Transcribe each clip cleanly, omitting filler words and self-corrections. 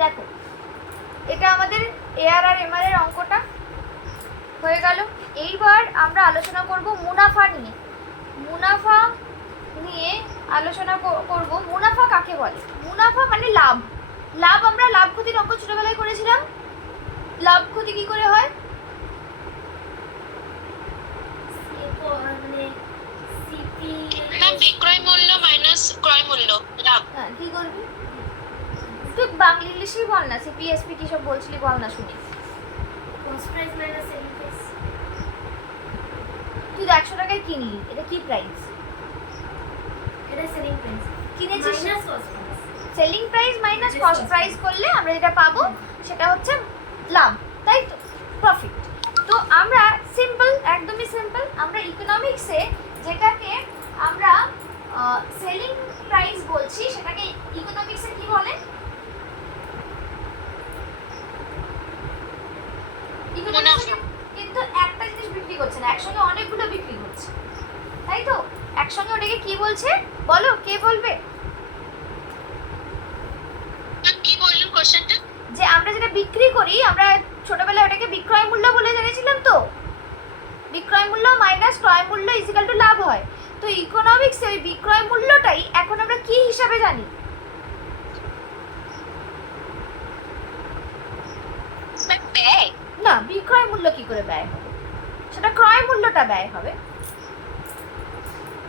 দেখো, এটা আমাদের এআর আর এমআর এর অঙ্কটা হয়ে গেল। এইবার আমরা আলোচনা করব মুনাফা নিয়ে। মুনাফা নিয়ে আলোচনা করব। মুনাফা কাকে বলে? মুনাফা মানে লাভ। লাভ, আমরা লাভ ক্ষতির অঙ্ক ছোটবেলায় করেছিলাম। লাভ ক্ষতি কি করে হয়? বিক্রয় মূল্য মাইনাস ক্রয় মূল্য লাভ। হ্যাঁ, কি করবি তুই? বাংলা ইংলিশেই বল না, সিপিএসপি কি সব বলছিলি বল না শুনি। Cost price minus selling price. তুই 100 টাকায় কিনলি, এটা কি প্রাইস? এটা সেলিং প্রাইস কিনেছিস, minus cost price. Selling price minus cost price করলে আমরা যেটা পাবো সেটা হচ্ছে লাভ, তাই তো? প্রফিট। তো আমরা সিম্পল, একদমই সিম্পল, আমরা ইকোনমিক্সে যেটাকে আমরা সেলিং প্রাইস বলছি সেটাকে ইকোনমিক্সে কি বলে? ইকোনমিক্সে কিন্তু একটা জিনিস বিক্রি করছে না, একসঙ্গে অনেকগুলো বিক্রি করছে, তাই তো? একসঙ্গে ওটাকে কি বলছে বলো, কে বলবে? কি বললেন কোশ্চেনটা? যে আমরা যেটা বিক্রি করি, আমরা ছোটবেলায় ওটাকে বিক্রয় মূল্য বলে জেনেছিলাম তো। বিক্রয় মূল্য মাইনাস ক্রয় মূল্য ইকুয়াল টু লাভ হয়। তো ইকোনমিক্সে ওই বিক্রয় মূল্যটাই এখন আমরা কি হিসাবে জানি? ব্যয়। না, বিক্রয় মূল্য কি করে ব্যয় হবে? সেটা ক্রয় মূল্যটা ব্যয় হবে।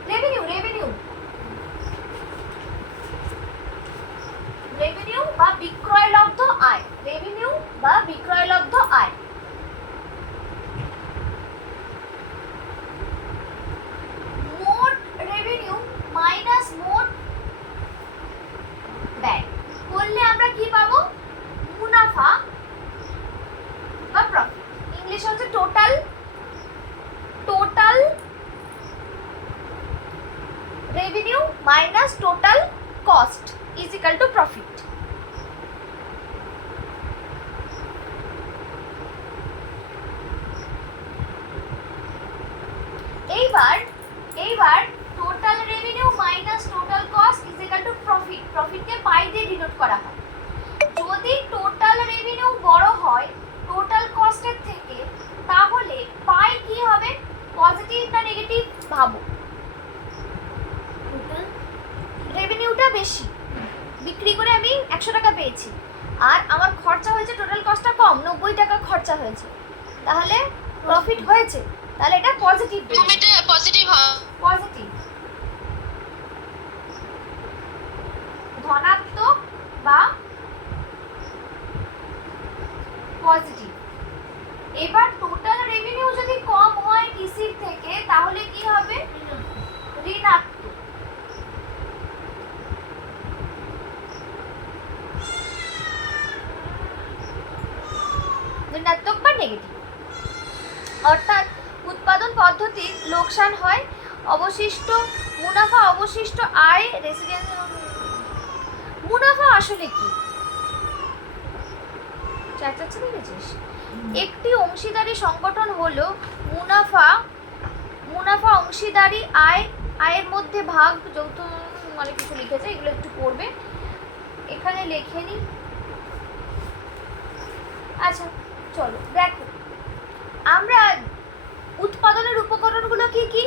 রেভিনিউ, রেভিনিউ, রেভিনিউ বা বিক্রয়লব্ধ আয়। রেভিনিউ বা বিক্রয়লব্ধ আয়। মোট রেভিনিউ মাইনাস মোট ব্যয় করলে আমরা কি পাবো? মুনাফা বা প্রফিট। ইংলিশ হচ্ছে total, total revenue minus total cost is equal to profit. এইবার total revenue minus total cost is equal to profit. প্রফিটকে পাই দিয়ে ডিনোট করা হয়। যদি টোটাল রেভিনিউ বড় হয় টোটাল কস্টের থেকে, তাহলে পাই কি হবে? পজিটিভ না নেগেটিভ ভাবো। টোটাল রেভিনিউটা বেশি, বিক্রি করে আমি 100 টাকা পেয়েছি, আর আমার খরচা হয়েছে, টোটাল কস্টটা কম, 90 টাকা খরচা হয়েছে, তাহলে প্রফিট হয়েছে, তাহলে এটা পজিটিভ। এটা পজিটিভ হয়। পজিটিভ, ধনাত্মক বা পজিটিভ। এবার টোটাল রেভিনিউ যদি কম হয় টিসির থেকে, তাহলে কি হবে? ঋণাত্মক। ঋণাত্মক বা নেগেটিভ। অর্থাৎ উৎপাদন পদ্ধতির লোকসান হয়, অবশিষ্ট মুনাফা, অবশিষ্ট আয়, রেসিডেন্স। মুনাফা আসলে কি? চাচাচ্ছি দেখেছিস? একটি অংশীদারি সংগঠন হলো মুনাফা। মুনাফা অংশীদারি আয়, আয়ের মধ্যে ভাগ, যৌথ, মানে কিছু লিখেছে, এগুলো একটু পড়বে, এখানে লেখে নি। আচ্ছা চলো দেখো, আমরা উৎপাদনের উপকরণগুলো কি কি?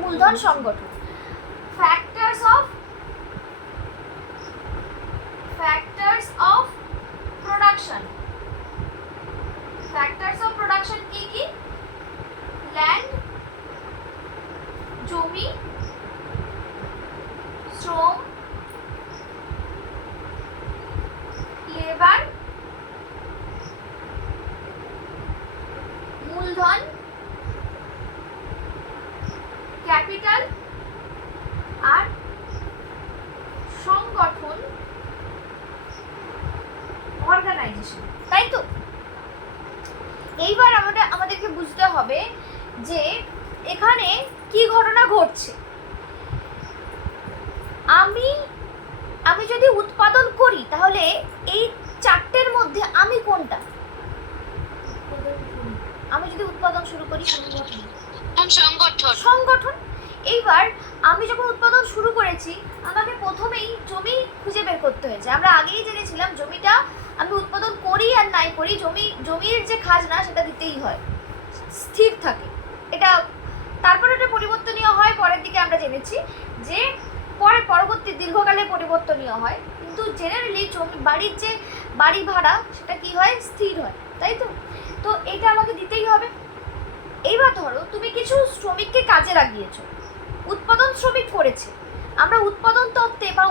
মূলধন সংগঠন। Factors of production. Factors of production কি কি? ল্যান্ড, জমি, শ্রম, লেবার, মূলধন, ক্যাপিটাল আর সংগঠন, অর্গানাইজেশন, তাই তো? এইবার আমাদেরকে বুঝতে হবে যে এখানে কি ঘটনা ঘটছে। আমি যদি উৎপাদন করি, তাহলে এই চারটের মধ্যে আমি কোনটা? আমি যদি উৎপাদন শুরু করি, সংগঠন। সংগঠন। এইবার আমি যখন উৎপাদন শুরু করেছি আমাকে প্রথমেই জমি খুঁজে বের করতে হয়েছে। আমরা আগেই জেনেছিলাম জমিটা আমি উৎপাদন করি আর নাই করি জমির যে খাজনা সেটা দিতেই হয়, স্থির থাকে এটা। তারপরে এটা পরিবর্তনীয় হয় পরের দিকে আমরা জেনেছি যে পরবর্তী দীর্ঘকালে পরিবর্তনীয় হয়, কিন্তু জেনারেলি জমি বাড়ির যে বাড়ি ভাড়া সেটা কি হয়, স্থির হয়, তাই তো? তো এটা আমাকে দিতেই হবে। এইবার ধরো তুমি কিছু শ্রমিককে কাজে লাগিয়েছো, উৎপাদন শ্রমিক করেছে। আমরা উৎপাদন তত্ত্বে বা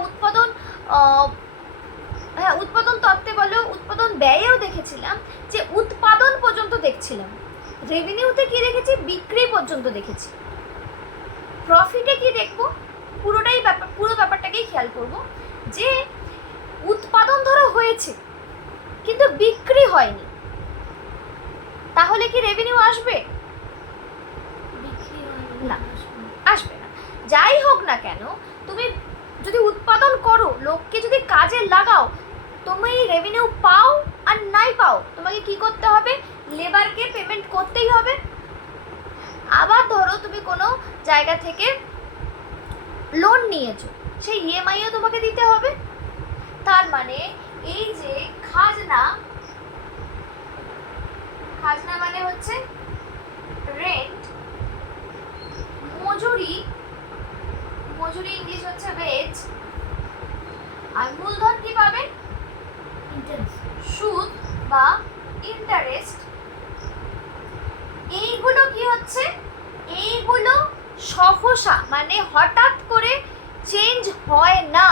উৎপাদন তত্ত্বে বলো উৎপাদন ব্যয়েও দেখেছিলাম যে উৎপাদন পর্যন্ত দেখছিলাম, রেভিনিউতে কি দেখেছি, বিক্রি পর্যন্ত দেখেছি। প্রফিটে কি দেখবো, পুরো ব্যাপারটাকেই খেয়াল করব যে উৎপাদন ধরো হয়েছে কিন্তু বিক্রি হয়নি, তাহলে কি রেভিনিউ আসবে? বিক্রি হয় না, আসবে না। যাই হোক না কেন, তুমি যদি উৎপাদন করো, লোককে যদি কাজে লাগাও, তুমি রেভিনিউ পাও আর নাই পাও, তোমাকে কি করতে হবে, লেবারকে পেমেন্ট করতেই হবে। আবার ধরো তুমি কোনো জায়গা থেকে লোন নিয়েছো, সেই ইএমআইও তোমাকে দিতে হবে। তার মানে এই যে খাজনা মানে হচ্ছে রেন্ট, মজুরি ইংলিশ হচ্ছে ওয়েজ, আর মূলধন কি পাবে, ইন্টারেস্ট। সুদ বা ইন্টারেস্ট। এইগুলো কি হচ্ছে, এইগুলো সহসা মানে হঠাৎ করে চেঞ্জ হয় না,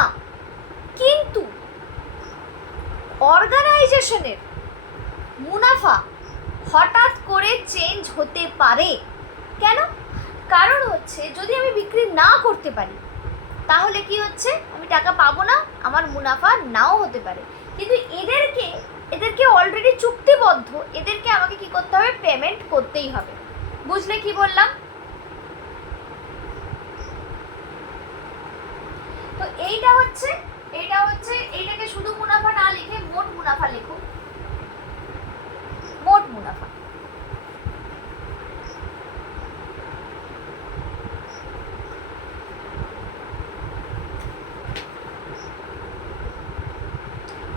কিন্তু অর্গানাইজেশনের মুনাফা হঠাৎ করে চেঞ্জ হতে পারে। কেন? কারণ হচ্ছে যদি আমি বিক্রি না করতে পারি তাহলে কি হচ্ছে, আমি টাকা পাবো না, আমার মুনাফা নাও হতে পারে। কিন্তু এদেরকে অলরেডি চুক্তিবদ্ধ, এদেরকে আমাকে কি করতে হবে, পেমেন্ট করতেই হবে। বুঝলে কি বললাম? তো এইটা হচ্ছে এইটাকে শুধু মুনাফা না লিখে মোট মুনাফা লেখো, মোট মুনাফা।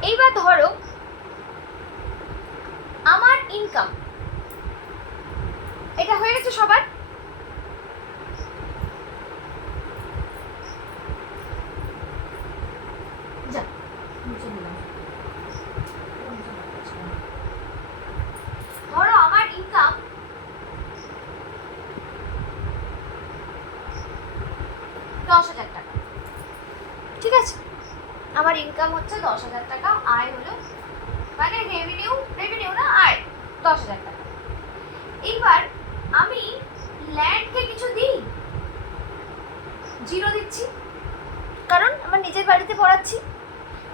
এইবার ধরো আমার ইনকাম, এটা হয়ে গেছে সবার? যা মুছে দিলাম। ধরো আমার ইনকাম 10,000 টাকা, ঠিক আছে? আমার ইনকাম হচ্ছে 10,000 টাকা, আয় হলো মানে রেভিনিউ না আয় 10,000 টাকা। এইবার আমি ল্যান্ডকে কিছু দিই, 0 দিচ্ছি, কারণ আমার নিজের বাড়িতে পড়াচ্ছি।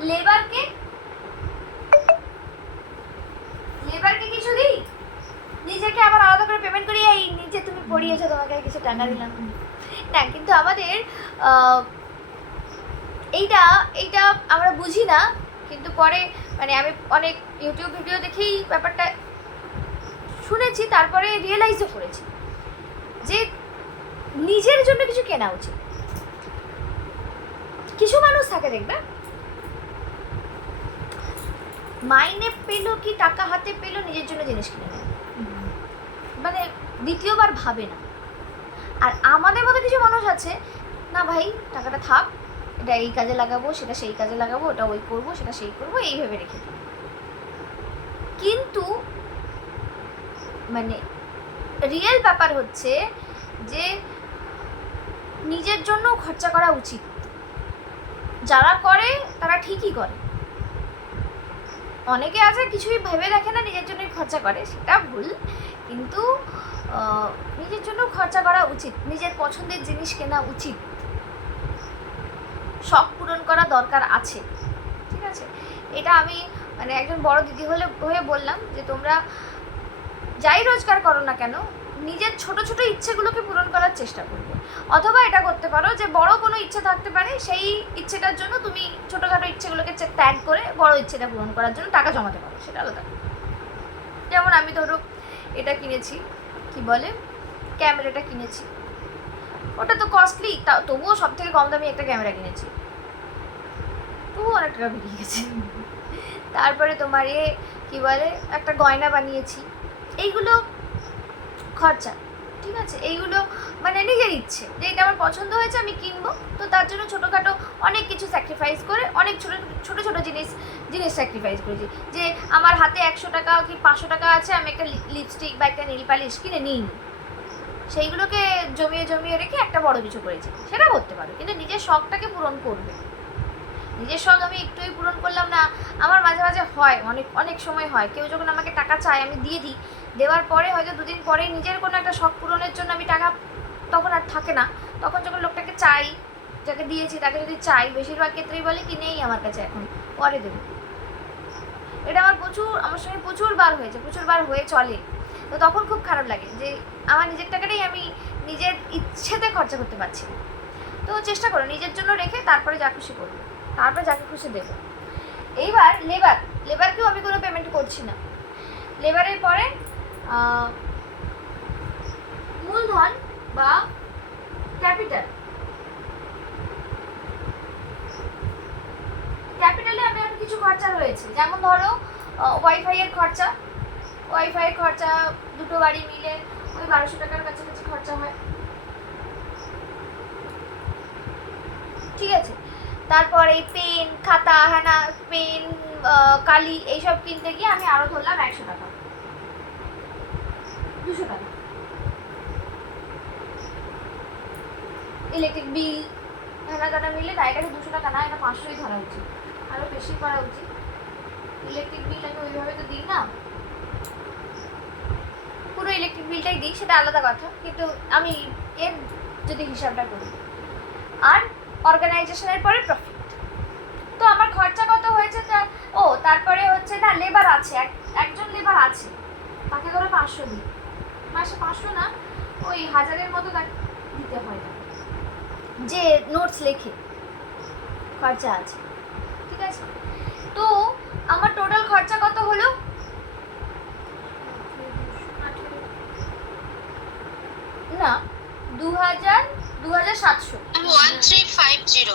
লেবারকে কিছু দিই, নিজেকে আবার আলাদা করে পেমেন্ট করি, এই নিজে তুমি পড়িয়েছো তোমাকে কিছু টাকা দিলাম না। কিন্তু আমাদের এইটা আমরা বুঝি না, কিন্তু পরে মানে আমি অনেক ইউটিউব ভিডিও দেখেই ব্যাপারটা শুনেছি, তারপরে রিয়েলাইজও করেছি যে নিজের জন্য কিছু কেনা উচিত। কিছু মানুষ থাকে দেখবে, মাইনে পেলো কি টাকা হাতে পেলো নিজের জন্য জিনিস কিনে নেয়, মানে দ্বিতীয়বার ভাবে না। আর আমাদের মতো কিছু মানুষ আছে, না ভাই টাকাটা থাক, এটা এই কাজে লাগাবো, সেটা সেই কাজে লাগাবো, ওটা ওই করবো, সেটা সেই করবো, এই ভেবে রেখে দিই। কিন্তু মানে রিয়েল ব্যাপার হচ্ছে যে নিজের জন্য খরচা করা উচিত। যারা করে তারা ঠিকই করে, অনেকে আছে কিছুই ভেবে দেখে না, নিজের জন্যই খরচা করে, সেটা ভুল। কিন্তু নিজের জন্য খরচা করা উচিত, নিজের পছন্দের জিনিস কেনা উচিত, শখ পূরণ করা দরকার আছে, ঠিক আছে? এটা আমি মানে একজন বড় দিদি হয়ে বললাম যে তোমরা যাই রোজগার করো না কেন, নিজের ছোট ছোট ইচ্ছেগুলোকে পূরণ করার চেষ্টা করবে। অথবা এটা করতে পারো যে বড় কোনো ইচ্ছে থাকতে পারে, সেই ইচ্ছেটার জন্য তুমি ছোটোখাটো ইচ্ছেগুলোকে ত্যাগ করে বড় ইচ্ছেটা পূরণ করার জন্য টাকা জমাতে পারো, সেটা আলাদা। যেমন আমি ধরো এটা কিনেছি, কি বলে, ক্যামেরাটা কিনেছি, ওটা তো কস্টলি, তবুও সব থেকে কম দামি একটা ক্যামেরা কিনেছি, তবুও অনেক টাকা বেরিয়ে গেছে। তারপরে তোমার কি বলে একটা গয়না বানিয়েছি, এইগুলো খরচা, ঠিক আছে? এইগুলো মানে নিজের ইচ্ছে যে এটা আমার পছন্দ হয়েছে আমি কিনবো, তো তার জন্য ছোটোখাটো অনেক কিছু স্যাক্রিফাইস করে অনেক ছোটো ছোটো জিনিস স্যাক্রিফাইস করেছি। যে আমার হাতে 100 টাকা কি 500 টাকা আছে, আমি একটা লিপস্টিক বা একটা নীল পালিশ কিনে নিইনি, সেইগুলোকে জমিয়ে রেখে একটা বড় কিছু করেছি, সেটা করতে পারো, কিন্তু নিজের শখটাকে পূরণ করবে। নিজের শখ আমি একটুই পূরণ করলাম না, আমার মাঝে মাঝে হয়, অনেক সময় হয়, কেউ যখন আমাকে টাকা চায় আমি দিয়ে দিই, দেওয়ার পরে হয়তো 2 দিন পরে নিজের কোনো একটা শখ পূরণের জন্য আমি টাকা তখন আর থাকে না, তখন যখন লোকটাকে চাই, যাকে দিয়েছি তাকে যদি চাই, বেশিরভাগ ক্ষেত্রেই বলে কি নেই আমার কাছে এখন, পরে দেবো। এটা আমার সঙ্গে প্রচুরবার হয়ে চলে, তো তখন খুব খারাপ লাগে যে আমার নিজের টাকাটাই আমি নিজের ইচ্ছেতে খরচা করতে পারছি না। তো চেষ্টা করো নিজের জন্য রেখে তারপরে যা খুশি করবে, তারপরে যাকে খুশি দেবো। এইবার লেবারকেও আমি কোনো পেমেন্ট করছি না। লেবারের পরে মূলধন বা ক্যাপিটালে আমার কিছু খরচা রয়েছে, যেমন ধরো ওয়াইফাইয়ের খরচা 2টো বাড়ি মিলে ওই 1200 টাকার কাছাকাছি খরচা হয়, ঠিক আছে? তারপর এই পেন, খাতা, পেন, কালি এইসব কিনতে গিয়ে আমি আরো ধরলাম 100 টাকা, 200 টাকা। ইলেকট্রিক বিল হেনা মিলে ডাইরেক্ট 200 টাকা না, এটা 500ই ধরা উচিত, আরো বেশি করা উচিত। ইলেকট্রিক বিল আমি ওইভাবে তো দিই না, পুরো ইলেকট্রিক বিলটাই দিই, সেটা আলাদা কথা, কিন্তু আমি এর যদি হিসাবটা করি, আর অর্গানাইজেশনের পরে প্রফিট, তো আমার খরচা কত হয়েছে। তারপরে হচ্ছে না, লেবার আছে, একজন লেবার আছে, তাকে ধরো 500 দিই, মাসে 500 না, ওই 1000-এর মতো তাকে দিতে হয়, যে নোটস লেখে, খরচা আছে, ঠিক আছে? তো আমার টোটাল খরচা কত হলো? না, 2700। 1350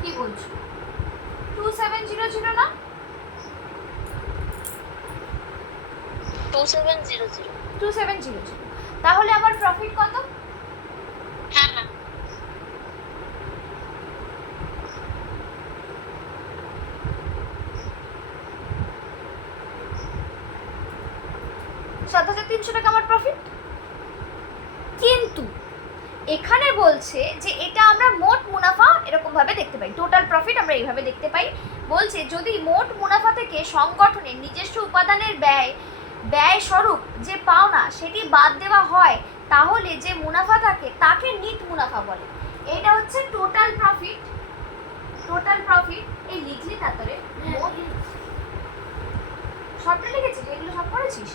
কি বলছো? 2700 ছিল না? 2700 2700 ছিল, তাহলে আমার প্রফিট কত? হ্যাঁ ম্যাম 7300 টাকা আমার প্রফিট। কিন্তু এখানে বলছে যে এটা আমরা মোট মুনাফা এরকম ভাবে দেখতে পাই, টোটাল প্রফিট আমরা এইভাবে দেখতে পাই। বলছে যদি মোট মুনাফা থেকে সংগঠনের নিজস্ব উপাদানের ব্যয় স্বরূপ যে পাওনা সেটি বাদ দেওয়া হয়, তাহলে যে মুনাফা থাকে তাকে নিট মুনাফা বলে। এটা হচ্ছে টোটাল প্রফিট। এই লিখলি তারপরে সবটা লিখেছিস, এগুলো সব করেছিস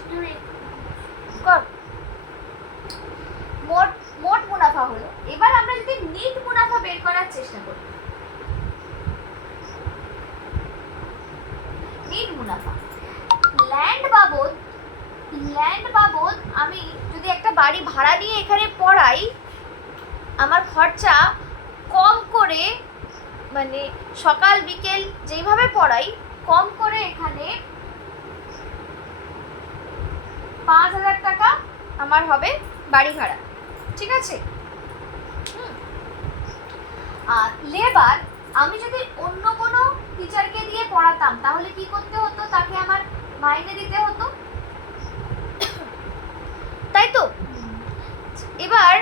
কর। মোট মুনাফা হলো। এবার আমরা যদি নিট মুনাফা বের করার চেষ্টা করি, নিট মুনাফা ল্যান্ড বাবদ আমি যদি একটা বাড়ি ভাড়া নিয়ে এখানে পড়াই, আমার খরচা কম করে, মানে সকাল বিকেল যেইভাবে পড়াই, কম করে এখানে 5000 টাকা আমার হবে বাড়ি ভাড়া, ঠিক আছে? আর লেবার আমি যদি অন্য কোনো টিচারকে দিয়ে পড়াতাম তাহলে কি করতে হতো, তাকে আমার মাইনে দিতে হতো, তাই তো? এবার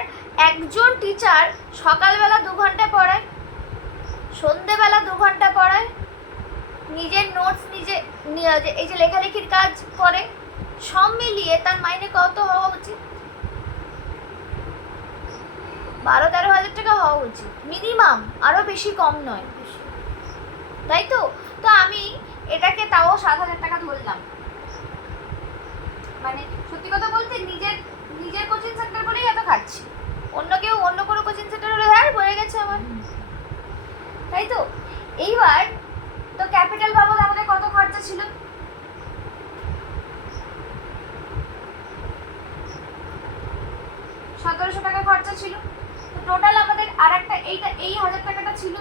একজন টিচার সকালবেলা 2 ঘন্টা পড়ায়, সন্ধেবেলা 2 ঘন্টা পড়ায়, নিজের নোটস এই যে লেখালেখির কাজ করে, সব মিলিয়ে তার মাইনে কত হওয়া উচিত? 12-13 হাজার টাকা হওয়া উচিত মিনিমাম, আরো বেশি কম নয়, তাই তো? তো আমি এটাকে তাও 7,000 টাকা ধরলাম। মানে সত্যি কথা বলতে নিজের কোচিং সেন্টার বলেই এত খাচ্ছি, অন্য কোনো কোচিং সেন্টার হলে হ্যাঁ বলে গেছে আমার, তাই তো? এইবার তো ক্যাপিটাল বাবদ আমাদের কত খরচা ছিল? 1700 টাকা খরচা ছিল। তো টোটাল আমাদের আর একটা এই 1000 টাকাটা ছিল,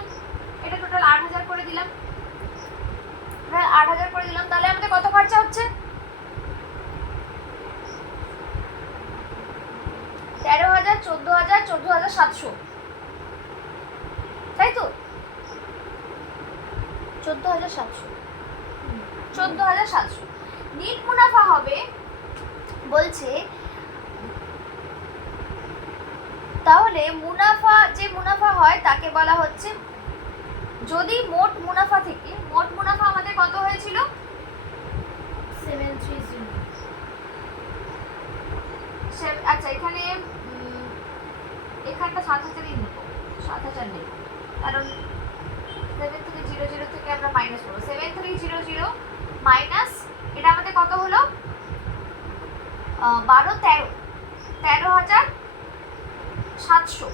এটা টোটাল 8000 করে দিলাম, 8000 করে দিলাম। তাহলে আমাদের কত খরচা হচ্ছে? 13,000, 14,000, 14,700, তাই তো? 14,700, 14,700 নেট মুনাফা হবে বলছে। তাহলে মুনাফা, যে মুনাফা হয় তাকে বলা হচ্ছে, যদি মোট মুনাফা থেকে, মোট মুনাফা আমাদের কত হয়েছিল? 730 আচ্ছা এখানে এখানটা 7,000ই নেব, 7,000 নেব, কারণ 7300 থেকে আমরা মাইনাস করবো। 7300 মাইনাস এটা আমাদের কত হলো? 13,700।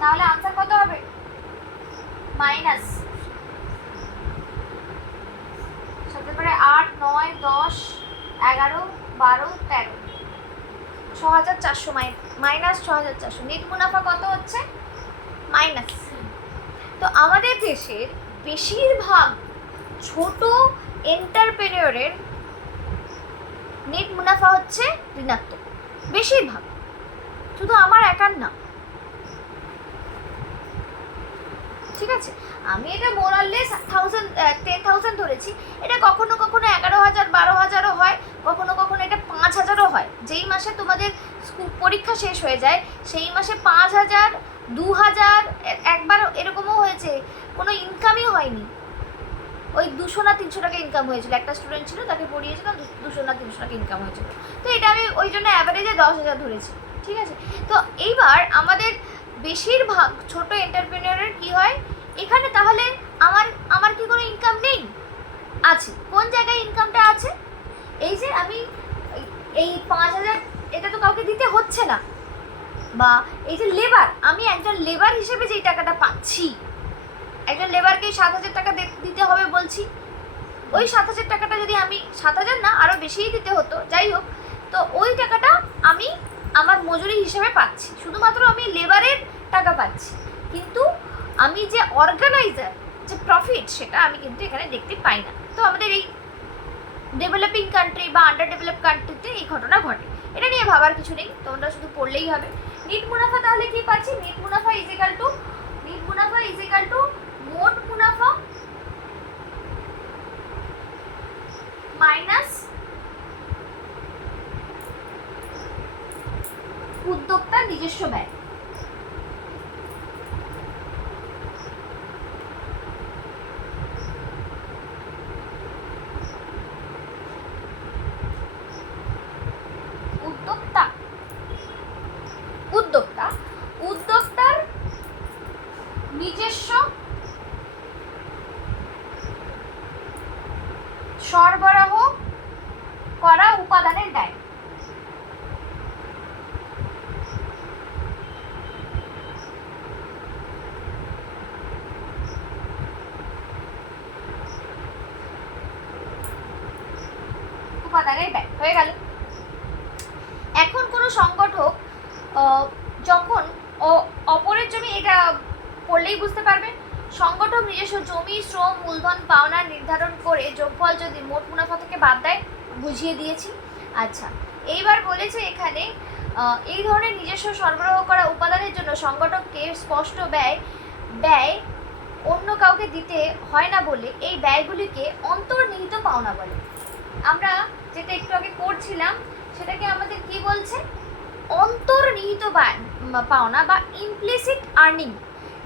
তাহলে আনসার কত হবে? মাইনাস সাথে পারে 8, 9, 10, 11, 12, 13, 6,400, মাইনাস 6,400। নেট মুনাফা কত হচ্ছে? মাইনাস। তো আমাদের দেশের বেশিরভাগ ছোট এন্টারপ্রেনিয়রের নেট মুনাফা হচ্ছে ঋণাত্মক, বেশিরভাগ, শুধু আমার একার না, ঠিক আছে? আমি এটা মোরাললেস 10,000 ধরেছি। এটা কখনো কখনো 11,000, 12,000ও হয়, কখনো কখনো এটা 5,000ও হয়। যেই মাসে তোমাদের পরীক্ষা শেষ হয়ে যায় সেই মাসে 5,000, 2,000, একবার এরকমও হয়েছে কোনো ইনকামই হয়নি, ওই 200 না 300 টাকা ইনকাম হয়েছিল। একটা স্টুডেন্ট ছিল, তাকে পড়িয়েছিলাম, 200 না 300 টাকা ইনকাম হয়েছিল। তো এটা আমি ওই জন্য অ্যাভারেজে 10,000 ধরেছি, ঠিক আছে? তো এইবার আমাদের বেশিরভাগ ছোট এন্টারপ্রেনিয়রের কি হয় এখানে? তাহলে আমার কি কোনো ইনকাম নেই? আছে। কোন জায়গায় ইনকামটা আছে? এই যে আমি এই 5,000, এটা তো কাউকে দিতে হচ্ছে না, বা এই যে লেবার, আমি একজন লেবার হিসেবে যেই টাকাটা পাচ্ছি, একজন লেবারকে 7,000 টাকা দিতে হবে বলছি, ওই 7,000 টাকাটা যদি আমি, 7,000 না আরও বেশিই দিতে হতো, যাই হোক, তো ওই টাকাটা আমি আমার মজুরি হিসেবে পাচ্ছি, শুধুমাত্র আমি লেবারের টাকা পাচ্ছি, কিন্তু আমি যে অর্গানাইজার, যে প্রফিট, সেটা আমি কিন্তু এখানে দেখতে পাই না। তো আমাদের এই ডেভেলপিং কান্ট্রি বা আন্ডার ডেভেলপ কান্ট্রিতে এই ঘটনা ঘটে। এটা নিয়ে ভাবার কিছু নেই, তোমরা শুধু পড়লেই হবে। নেট মুনাফা তাহলে কি পাচ্ছি? নেট মুনাফা ইজ ইকাল টু মোট মুনাফা মাইনাস উদ্যোক্তার নিজস্ব ব্যয়। উদ্যোক্তার নিজস্ব সরবরাহ করা উপাদানের ব্যয়। উপাদানের ব্যয় হয়ে গেল। এখন কোনো সংগঠক যখন অপরের জমি, এটা পড়লেই বুঝতে পারবে, সংগঠক নিজস্ব জমি, শ্রম, মূলধন, পাওনা নির্ধারণ করে যোগফল যদি মোট মুনাফা থেকে বাদ দেয়, বুঝিয়ে দিয়েছি। আচ্ছা, এইবার বলেছে এখানে এই ধরনের নিজস্ব সরবরাহ করা উপাদানের জন্য সংগঠককে স্পষ্ট ব্যয় অন্য কাউকে দিতে হয় না বলে এই ব্যয়গুলিকে অন্তর্নিহিত পাওনা বলে। আমরা যেটা একটু আগে করছিলাম সেটাকে আমাদের কি বলছে? অন্তর্নিহিত পাওনা বা ইমপ্লিসিট আর্নিং,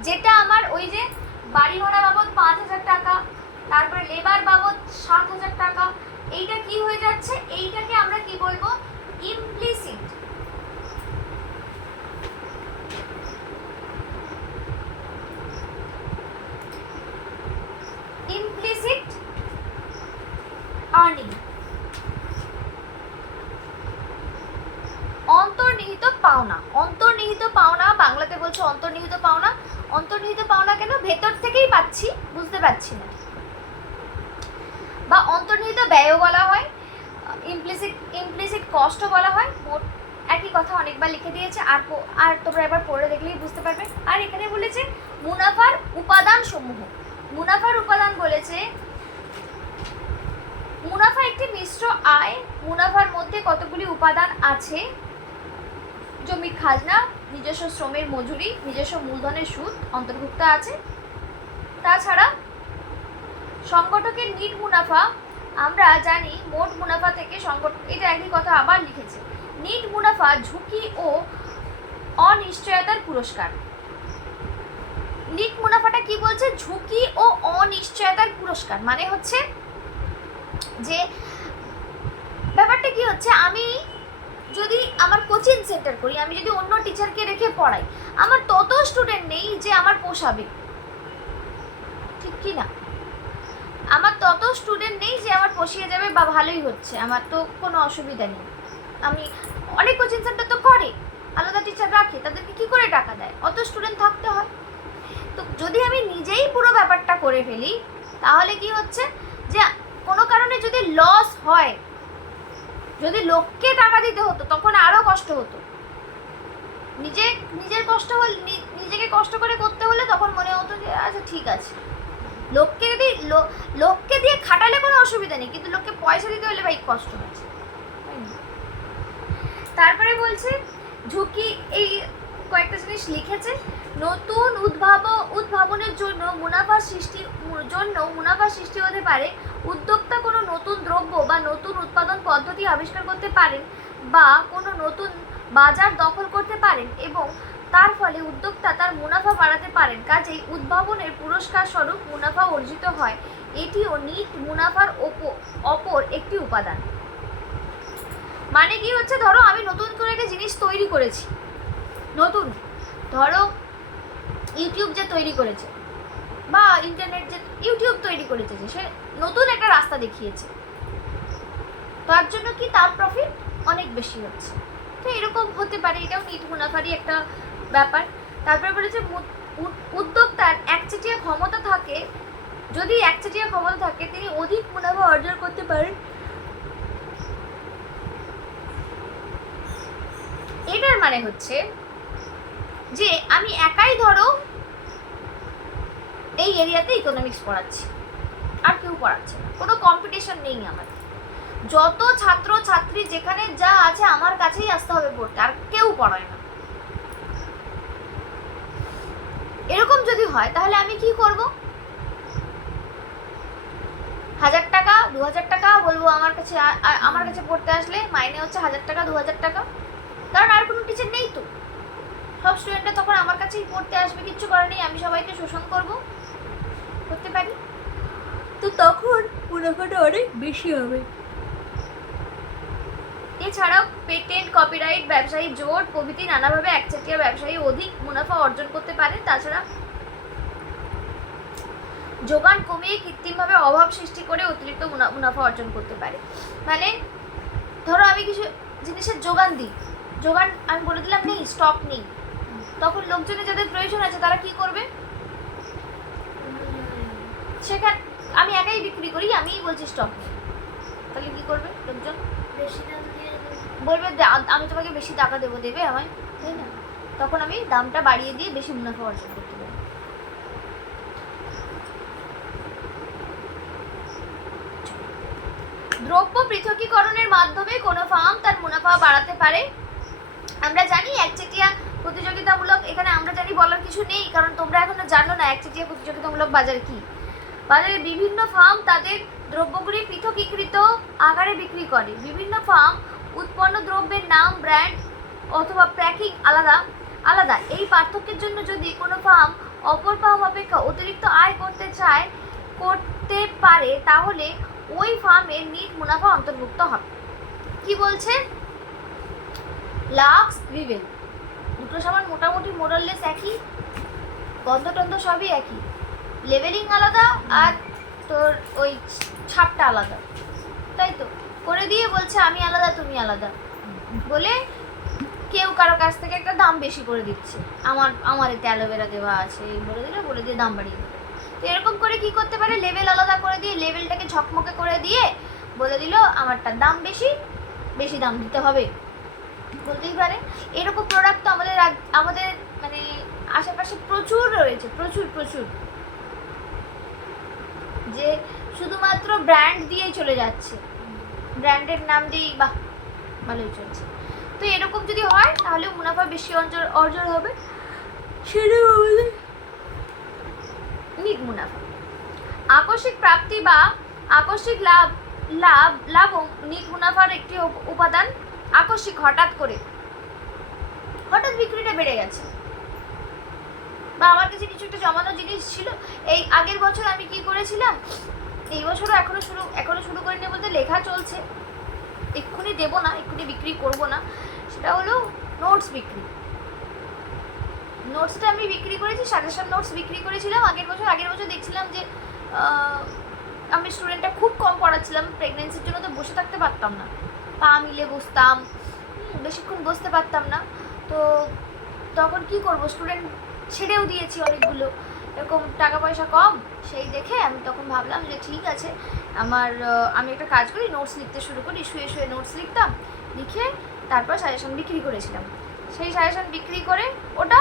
যেটা আমার ওই যে বাড়ি ভাড়া বাবদ 5,000 টাকা, তারপরে লেবার বাবদ 7,000 টাকা, এইটা কি হয়ে যাচ্ছে? এইটাকে আমরা কি বলবো? ইমপ্লিসিট আর্নিং, অন্তর্নিহিত পাওনা। অন্তর্নিহিত পাওনা বাংলাতে বলছে অন্তর্নিহিত পাওনা। অন্তর্নিহিত পাওনা কেন? ভেতর থেকেই পাচ্ছি, বুঝতে পারছি না, বা অন্তর্নিহিত ব্যয়ও বলা হয়, ইমপ্লিসিট কস্টও বলা হয়। মোট একই কথা অনেকবার লিখে দিয়েছে, আর তোমরা এবার পড়ে দেখলেই বুঝতে পারবে। আর এখানে বলেছে মুনাফার উপাদান সমূহ। মুনাফার উপাদান বলেছে মুনাফা একটি মিশ্র আয়। মুনাফার মধ্যে কতগুলি উপাদান আছে? জমির খাজনা, নিজস্ব শ্রমের মজুরি, নিজস্ব মূলধনের সুদ অন্তর্ভুক্ত আছে। তাছাড়া সংগঠকের নিট মুনাফা, আমরা জানি মোট মুনাফা থেকে সংগঠক, এটা একই কথা আবার লিখেছে। নিট মুনাফা ঝুঁকি ও অনিশ্চয়তার পুরস্কার। নিট মুনাফাটা কি বলছে? ঝুঁকি ও অনিশ্চয়তার পুরস্কার। মানে হচ্ছে যে ব্যাপারটা কি হচ্ছে, আমি যদি আমার কোচিং সেন্টার করি, আমি যদি অন্য টিচারকে রেখে পড়াই, আমার তত স্টুডেন্ট নেই যে আমার পোষাবে, ঠিক কি না? আমার তত স্টুডেন্ট নেই যে আমার পোষিয়ে যাবে বা ভালোই হচ্ছে, আমার তো কোনো অসুবিধা নেই। আমি অনেক কোচিং সেন্টার তো করে আলাদা টিচার রাখে, তাদেরকে কি করে টাকা দেয়? অত স্টুডেন্ট থাকতে হয়। তো যদি আমি নিজেই পুরো ব্যাপারটা করে ফেলি, তাহলে কি হচ্ছে যে কোনো কারণে যদি লস হয়, যদি লোককে টাকা দিতে হতো তখন আরও কষ্ট হতো। নিজের কষ্ট হলে, নিজেকে কষ্ট করে করতে হলে তখন মনে হতো যে আচ্ছা ঠিক আছে, লোককে দিয়ে খাটালে কোনো অসুবিধা নেই, কিন্তু লোককে পয়সা দিতে হলে ভাই কষ্ট হচ্ছে। তারপরে বলছে ঝুঁকি, এই কয়েকটা জিনিস লিখেছে। নতুন উদ্ভাবনের জন্য মুনাফা সৃষ্টি হতে পারে। উদ্যোক্তা কোনো নতুন দ্রব্য বা নতুন উৎপাদন পদ্ধতি আবিষ্কার করতে পারেন বা কোনো নতুন বাজার দখল করতে পারেন এবং তার ফলে উদ্যোক্তা তার মুনাফা বাড়াতে পারেন। কাজেই উদ্ভাবনের পুরস্কার স্বরূপ মুনাফা অর্জিত হয়। এটিও নিট মুনাফার অপর একটি উপাদান। মানে কি হচ্ছে, ধরো আমি নতুন করে একটা জিনিস তৈরি করেছি, নতুন, ধরো ইউটিউব যে তৈরি করেছে বা ইন্টারনেট যে ইউটিউব তৈরি করেছে, যে সে নতুন একটা রাস্তা দেখিয়েছে, তার জন্য কি তার প্রফিট অনেক বেশি হচ্ছে। তো এরকম হতে পারে, এটাও নিট মুনাফারই একটা ব্যাপার। তারপরে বলেছে উদ্যোক্তার একচেটিয়া ক্ষমতা থাকে, যদি একচেটিয়া ক্ষমতা থাকে তিনি অধিক মুনাফা অর্জন করতে পারেন। এটার মানে হচ্ছে যে আমি একাই ধরো এই এরিয়াতে ইকোনমিক্স পড়াচ্ছি, আর কেউ পড়াচ্ছে না, কোনো কম্পিটিশন নেই আমার, যত ছাত্র ছাত্রী যেখানে যা আছে আমার কাছেই আসতে হবে পড়তে, আর কেউ পড়ায় না। এরকম যদি হয় তাহলে আমি কি করব? 1000 টাকা 2000 টাকা বলবো আমার কাছে পড়তে আসলে মাইনে হচ্ছে 1000 টাকা 2000 টাকা, কারণ আর কোনো টিচার নেই তো, সব স্টুডেন্টরা তখন আমার কাছেই পড়তে আসবে, কিচ্ছু করার নেই, আমি সবাইকে শোষণ করতে পারি, তো তখন মুনাফাটা অনেক বেশি হবে। এছাড়াও পেটেন্ট, কপিরাইট, ব্যবসায়ী জোট প্রভৃতি নানাভাবে একচেটিয়া ব্যবসায়ী অধিক মুনাফা অর্জন করতে পারে। তাছাড়া যোগান কমিয়ে কৃত্রিমভাবে অভাব সৃষ্টি করে অতিরিক্ত মুনাফা অর্জন করতে পারে। মানে ধরো আমি কিছু জিনিসের যোগান দিই, আমি বলে দিলাম নেই, স্টক নেই, তখন লোকজনের যাদের প্রয়োজন আছে তারা কি করবে? সেখানে আমি একাই বিক্রি করি, আমিই বলছি স্টক নেই, তাহলে কি করবে লোকজন? বেশি দাম দিয়ে বলবে আমি তোমাকে বেশি টাকা দেবে আমায়, তাই না? তখন আমি দামটা বাড়িয়ে দিয়ে বেশি মুনাফা অর্জন করতে পারি। দ্রব্য পৃথকীকরণের মাধ্যমে কোনো ফার্ম তার মুনাফা বাড়াতে পারে। আমরা জানি একচেটিয়া প্রতিযোগিতামূলক, এখানে আমরা জানি বলার কিছু নেই, কারণ তোমরা এখনো জানো না একচেটিয়া প্রতিযোগিতামূলক বাজার কি। বাজারে বিভিন্ন ফার্ম তাদের দ্রব্যগুলি পৃথকীকৃত আকারে বিক্রি করে। বিভিন্ন ফার্ম উৎপন্ন দ্রব্যের নাম, ব্র্যান্ড অথবা প্যাকিং আলাদা আলাদা। এই পার্থক্যের জন্য যদি কোনো ফার্ম অপর ফার্ম অপেক্ষা অতিরিক্ত আয় করতে পারে, তাহলে ওই ফার্মের নিট মুনাফা অন্তর্ভুক্ত হবে। কি বলছে? লাক্স ভিভেল দুটো সমান মোটামুটি মোরাললেস একই, গন্ধ সবই একই, লেভেলিং আলাদা আর তোর ওই ছাপটা আলাদা, তাই তো করে দিয়ে বলছে আমি আলাদা তুমি আলাদা বলে কেউ কারো কাছ থেকে একটা দাম বেশি করে দিচ্ছে, আমার এতে অ্যালোভেরা দেওয়া আছে বলে দিয়ে দাম বাড়িয়ে দিল। তো এরকম করে কি করতে পারে? লেভেল আলাদা করে দিয়ে, লেভেলটাকে ঝকমকে করে দিয়ে বলে দিল আমারটার দাম বেশি দাম দিতে হবে। বলতেই পারেন। এরকম প্রোডাক্ট তো আমাদের মানে আশেপাশে প্রচুর রয়েছে, প্রচুর প্রচুর, যে শুধুমাত্র ব্র্যান্ড দিয়েই চলে যাচ্ছে, ব্র্যান্ডের নাম দিয়েই বাহ ভালোই চলছে। তো এরকম যদি হয় তাহলে মুনাফা বেশি অর্জন হবে, সেটা আমাদের নিট মুনাফা। আকস্মিক প্রাপ্তি বা আকস্মিক লাভ নিট মুনাফার একটি উপাদান। আকস্মিক, হঠাৎ বিক্রিটা বেড়ে গেছে, বা আমার কাছে কিছু একটা জমানো জিনিস ছিল। এই আগের বছর আমি কি করেছিলাম, এই বছরও এখনো শুরু করিনি বলতে লেখা চলছে, এক্ষুনি দেবো না, এক্ষুনি বিক্রি করব না। সেটা হলো নোটস বিক্রি। নোটসটা আমি বিক্রি করেছি, সাজেশন নোটস বিক্রি করেছিলাম আগের বছর দেখছিলাম যে আমি স্টুডেন্টটা খুব কম পড়াচ্ছিলাম, প্রেগনেন্সির জন্য তো বসে থাকতে পারতাম না, পা মিলে বসতাম, বেশিক্ষণ বসতে পারতাম না। তো তখন কি করব, স্টুডেন্ট ছেড়েও দিয়েছি অনেকগুলো, এরকম টাকা পয়সা কম, সেই দেখে আমি তখন ভাবলাম যে ঠিক আছে আমি একটা কাজ করি, নোটস লিখতে শুরু করি। শুয়ে নোটস লিখতাম, লিখে তারপর সাজেশন বিক্রি করেছিলাম। সেই সাজেশন বিক্রি করে ওটা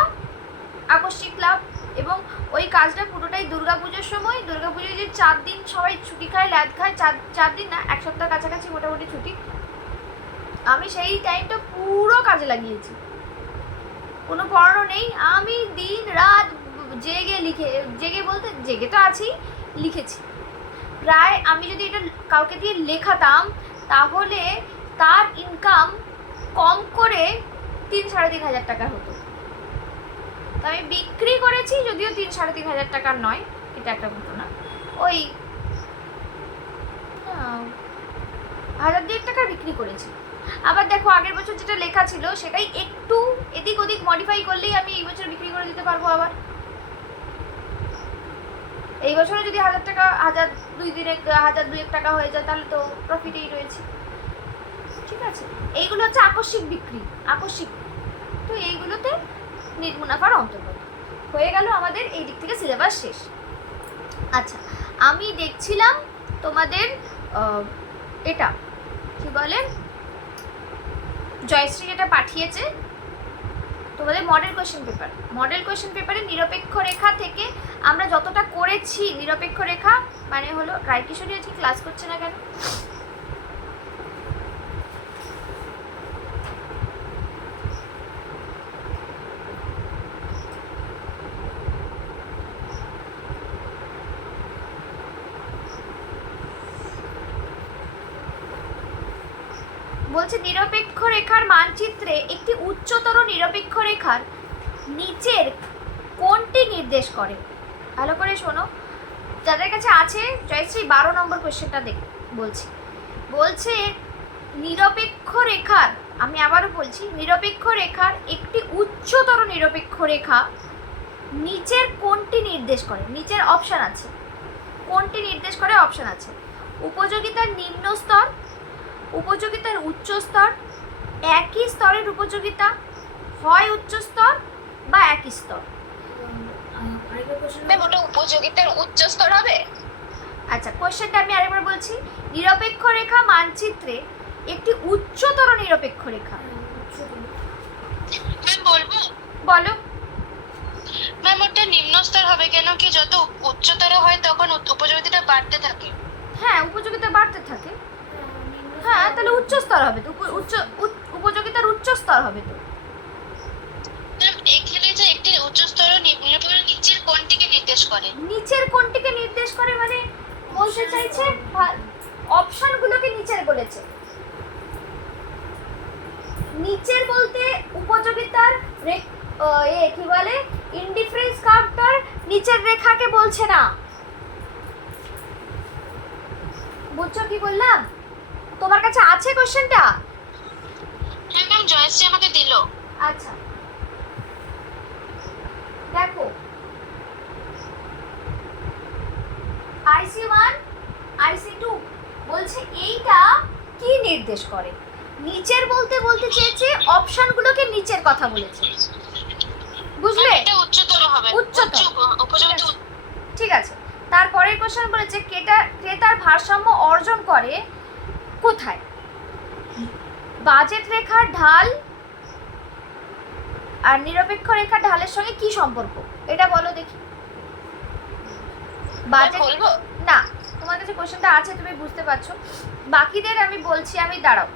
আকস্মিক লাভ। এবং ওই কাজটা পুরোটাই দুর্গাপুজোর সময়, দুর্গাপুজোয় যে 4 দিন সবাই ছুটি খায়, ল্যাদ খায়, 4 দিন না, 1 সপ্তাহ কাছাকাছি মোটামুটি ছুটি, আমি সেই টাইমটা পুরো কাজে লাগিয়েছি। কোনো পড়ানো নেই, আমি দিন রাত জেগে তো আছি, লিখেছি। প্রায় আমি যদি এটা কাউকে দিয়ে লেখাতাম তাহলে তার ইনকাম কম করে 3-3.5 হাজার টাকা হতো। তো আমি বিক্রি করেছি, যদিও 3-3.5 হাজার টাকার নয়, এটা একটা ঘটনা, ওই 1,000-2,000 টাকার বিক্রি করেছি। আবার দেখো আগের বছর যেটা লেখা ছিল সেটাই একটু এদিক ওদিক মডিফাই করলেই আমি এই বছর বিক্রি করে দিতে পারবো। আবার এই বছরে যদি 1,000 টাকা, 1,000-2,000 টাকা হয়ে যায় তাহলে তো প্রফিটেই রয়েছে। ঠিক আছে, এইগুলো হচ্ছে আকস্মিক বিক্রি, আকস্মিক। তো এইগুলোতে নিট মুনাফার অন্তর্গত হয়ে গেল। আমাদের এই দিক থেকে সিলেবাস শেষ। আচ্ছা, আমি দেখছিলাম তোমাদের এটা কি বলে, জয়শ্রী যেটা পাঠিয়েছে তোমাদের মডেল কোয়েশ্চেন পেপারে নিরপেক্ষ রেখা থেকে আমরা যতটা করেছি, নিরপেক্ষ রেখা মানে হলো, রায়কিশোরী আজকে ক্লাস করছে না কেন? বলছে নিরপেক্ষ রেখার মানচিত্রে একটি উচ্চতর নিরপেক্ষ রেখার নিচের কোনটি নির্দেশ করে? ভালো করে শোনো, যাদের কাছে আছে জয়শ্রী 12 নম্বর কোয়েশ্চেনটা বলছে নিরপেক্ষ রেখার, আমি আবারও বলছি, নিরপেক্ষ রেখার একটি উচ্চতর নিরপেক্ষ রেখা নিচের কোনটি নির্দেশ করে? নিচের অপশান আছে, কোনটি নির্দেশ করে অপশান আছে। উপযোগিতার নিম্ন স্তর, উপযোগিতার উচ্চ স্তর, একই স্তরের উপযোগিতা, হয় উচ্চ স্তর বা একই স্তর। ম্যাম ওটা উপযোগিতার উচ্চ স্তর হবে। আচ্ছা, কোশ্চেনটা আমি আরেকবার বলছি, নিরপেক্ষ রেখা মানচিত্রে একটি উচ্চতর নিরপেক্ষ রেখা। ম্যাম বলবো? বলো। ম্যাম ওটা নিম্ন স্তর হবে, কেন কি যত উচ্চতর হয় তখন উপযোগিতাটা বাড়তে থাকে। হ্যাঁ, উপযোগিতা বাড়তে থাকে। হ্যাঁ, তাহলে উচ্চ স্তর হবে তো, উপযোগিতার উচ্চ স্তর হবে তো। এখানে যে একটি উচ্চ স্তর নিচের কোনটিকে নির্দেশ করে? নিচের কোনটিকে নির্দেশ করে মানে বলতে চাইছে অপশনগুলোকে নিচের বলেছে। নিচের বলতে উপযোগিতার কি বলে, ইনডিফারেন্স কার্ভটার নিচের রেখাকে বলছে না। বুঝছো কি বললাম? তোমার কাছে আছে কোশ্চেনটা? হ্যাঁ ম্যাম, জয়শ্রী আমাকে দিল। আচ্ছা দেখো, IC1 IC2 বলছে এইটা কি নির্দেশ করে। নিচের বলতে চেয়েছে অপশনগুলোকে নিচের কথা বলেছে, বুঝলে? এটা উচ্চতর হবে, উচ্চতর, উপযোগিতা। ঠিক আছে। তারপরের কোশ্চেন বলেছে ক্রেতার ভারসাম্য অর্জন করে কোথায়? বাজেট রেখার ঢাল আর নিরপেক্ষ রেখা ঢালের সঙ্গে কি সম্পর্ক এটা বলো দেখি। বাজেট বলবো? না, তোমার কাছে কোশ্চেনটা আছে, তুমি বুঝতে পারছো। বাকিদের আমি বলছি, আমি দাঁড়াও,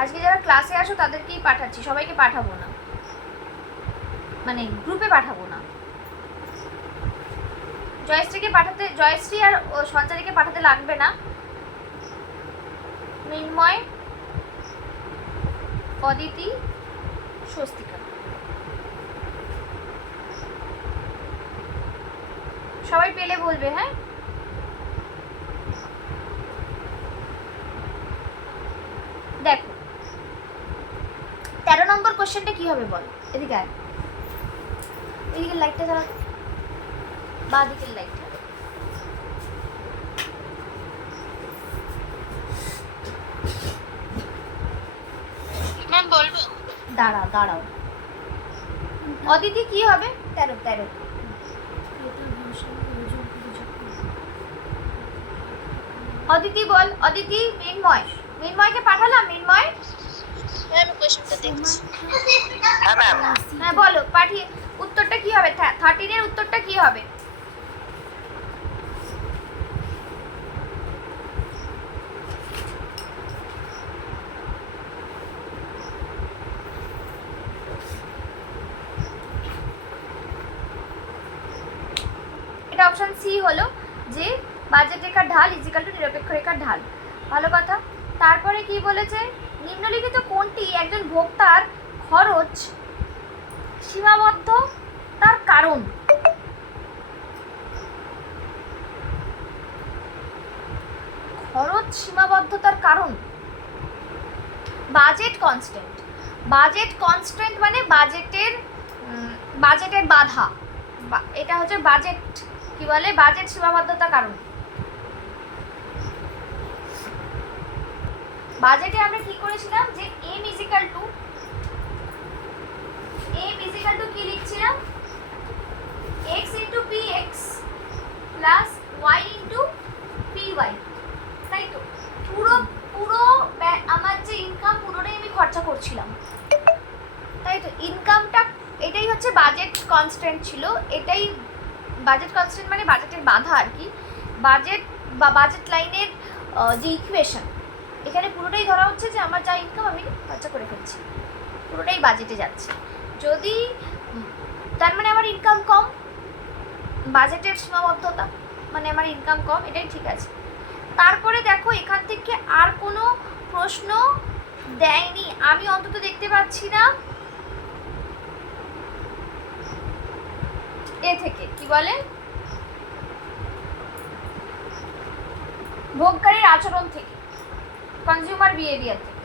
আজকে যারা ক্লাসে আসো তাদেরকেই পাঠাচ্ছি, সবাইকে পাঠাবো না, মানে গ্রুপে পাঠাবো না। জয়শ্রী আর সঞ্চারীকে পাঠাতে লাগবে না। মৃন্ময়, অদিতি, স্বস্তিকা, সবাই পেলে বলবে। হ্যাঁ, দেখো 13 নম্বর কোশ্চেনটা কি হবে বল। এদিকে আয়, এদিকে লাইটটা জ্বালা, বা দিকের লাইটটা। ম্যাম বলবো? দাঁড়াও অদিতি কি হবে? 13। এটা ভাষার প্রয়োজন করে যখন অদিতি বল। অদিতি, মৃন্ময়কে পাঠালাম। মৃন্ময়, আমি কোশ্চেনটা দেখছি। হ্যাঁ ম্যাম। হ্যাঁ বলো, পাঠিয়ে উত্তরটা কি হবে? 13 এর উত্তরটা কি হবে? এটা অপশন সি হলো যে বাজেট রেখার ঢাল ইজিক্যাল টু নিরপেক্ষ রেখার ঢাল। ভালো কথা। তারপরে কি বলেছে? নিম্নলিখিত কোনটি একজন ভোক্তার খরচ সীমাবদ্ধ তার কারণ? খরচ সীমাবদ্ধতার কারণ বাজেট কনস্ট্যান্ট। বাজেট কনস্ট্যান্ট মানে বাজেটের বাধা। এটা হচ্ছে বাজেট, কি বলে, বাজেট সীমাবদ্ধতার কারণ। বাজেটে আমরা কি করেছিলাম যে m ইজিক্যাল টু কি লিখছিলাম? x into px plus y into py, তাই তো? পুরো আমার যে ইনকাম পুরোটাই আমি খরচা করছিলাম, তাই তো? ইনকামটা, এটাই হচ্ছে বাজেট কনস্ট্যান্ট ছিল। এটাই বাজেট কনস্ট্যান্ট মানে বাজেটের বাধা আর কি। বাজেট বা বাজেট লাইনের যে ইকুয়েশন, এখানে পুরোটাই ধরা হচ্ছে যে আমার যা ইনকাম আমি খরচা করে ফেলছি, পুরোটাই বাজেটে যাচ্ছে। যদি তার মানে আমার ইনকাম কম, বাজেটের সীমাবদ্ধতা মানে আমার ইনকাম কম, এটাই ঠিক আছে। তারপরে দেখো এখান থেকে আর কোনো প্রশ্ন দেয়নি, আমি অন্তত দেখতে পাচ্ছি না। এ থেকে কি বলে, ভোগকারীর আচরণ থেকে, কনজিউমার বিহেভিয়ার থেকে।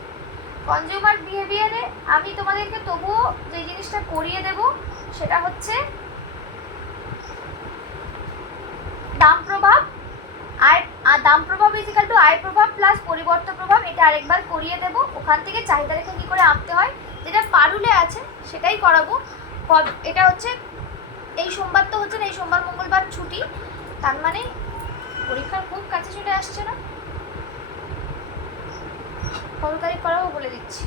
কনজিউমার বিহেভিয়ারে আমি তোমাদেরকে তবুও যে জিনিসটা করিয়ে দেব সেটা হচ্ছে দাম প্রভাব। দাম প্রভাব ইজিক্যাল টু আয় প্রভাব প্লাস পরিবর্তন প্রভাব, এটা আরেকবার করিয়ে দেব। ওখান থেকে চাহিদা রেখা কী করে আঁকতে হয়, যেটা পারুলে আছে সেটাই করাবো। এটা হচ্ছে এই সোমবার তো হচ্ছে না, এই সোমবার মঙ্গলবার ছুটি, তার মানে পরীক্ষার খুব কাছে চলে আসছে না। কত তারিখ করাবো বলে দিচ্ছি,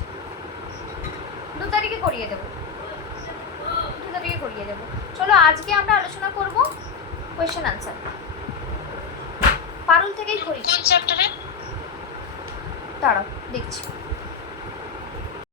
2 তারিখে করিয়ে দেবো, 2 তারিখে করিয়ে দেবো। চলো আজকে আমরা আলোচনা করব কোয়েশ্চেন আনসার। পারুল থেকেই করি। কোন চ্যাপ্টারে? দাঁড়াও দেখছি।